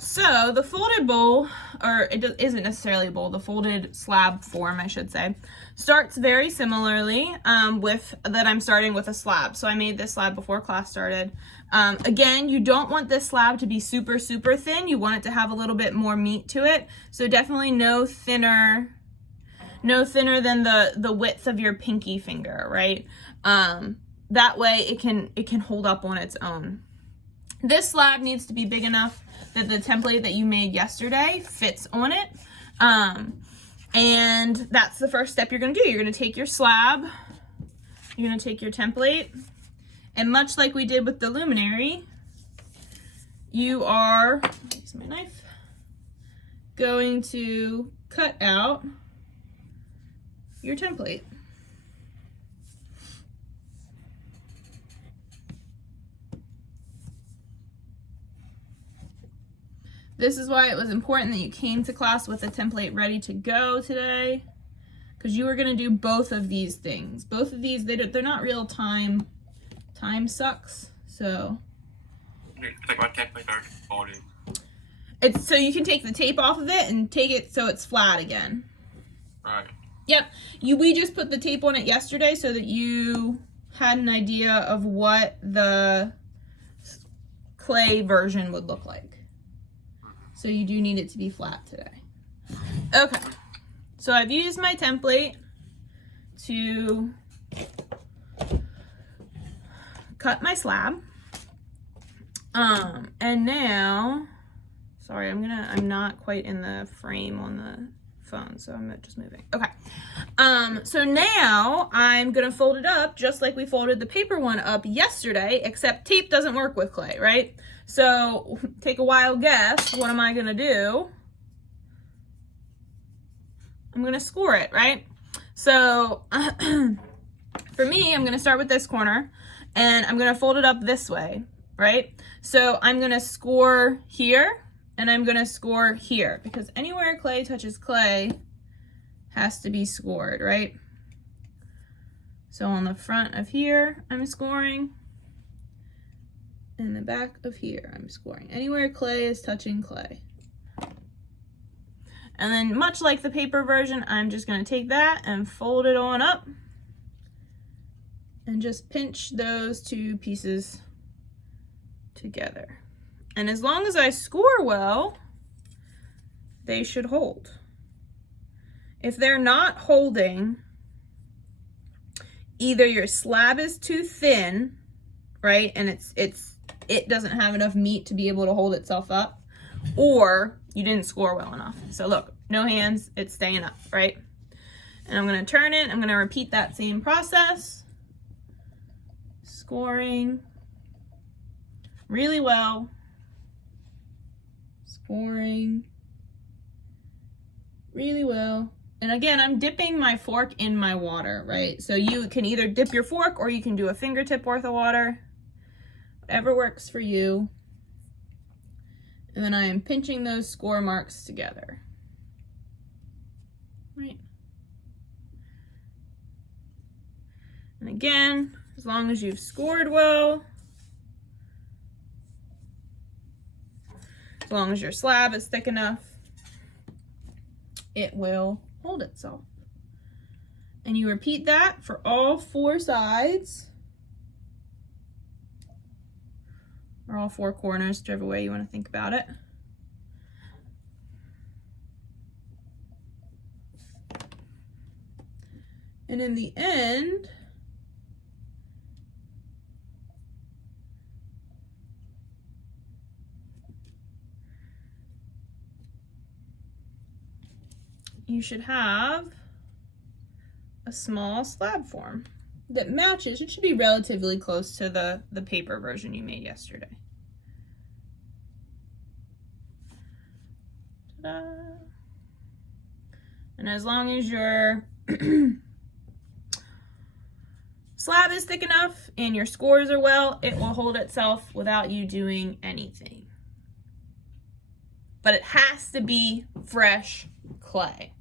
So the folded bowl, or it isn't necessarily a bowl, the folded slab form, I should say, starts very similarly with that I'm starting with a slab. So I made this slab before class started. Again, you don't want this slab to be super, super thin. You want it to have a little bit more meat to it. So definitely no thinner than the width of your pinky finger, right? That way it can hold up on its own. This slab needs to be big enough that the template that you made yesterday fits on it. And that's the first step you're gonna do. You're gonna take your slab, you're gonna take your template, and much like we did with the luminary, you are, use my knife, going to cut out your template. This is why it was important that you came to class with a template ready to go today, because you were going to do both of these things. Both of these, they're not real time sucks. So it's so you can take the tape off of it and take it so it's flat again. Right. Yep. We just put the tape on it yesterday so that you had an idea of what the clay version would look like. So you do need it to be flat today. Okay, so I've used my template to cut my slab. And now, sorry, I'm not quite in the frame on the phone, so I'm just moving. Okay, so now I'm gonna fold it up just like we folded the paper one up yesterday, except tape doesn't work with clay, right? So take a wild guess. What am I gonna do? I'm gonna score it, right? So for me, I'm gonna start with this corner and I'm gonna fold it up this way, right? So I'm gonna score here and I'm gonna score here, because anywhere clay touches clay has to be scored, right? So on the front of here, I'm scoring. In the back of here, I'm scoring. Anywhere clay is touching clay. And then much like the paper version, I'm just gonna take that and fold it on up and just pinch those two pieces together. And as long as I score well, they should hold. If they're not holding, either your slab is too thin, right? And it doesn't have enough meat to be able to hold itself up, or you didn't score well enough. So look, no hands, it's staying up, right? And I'm gonna turn it, I'm gonna repeat that same process. Scoring really well. Scoring really well. And again, I'm dipping my fork in my water, right? So you can either dip your fork or you can do a fingertip worth of water. Whatever works for you. And then I am pinching those score marks together. Right. And again, as long as you've scored well, as long as your slab is thick enough, it will hold itself. And you repeat that for all four sides. Or all four corners, whichever way you want to think about it. And in the end, you should have a small slab form that matches. It should be relatively close to the paper version you made yesterday. Ta-da. And as long as your slab is thick enough and your scores are well, it will hold itself without you doing anything. But it has to be fresh clay.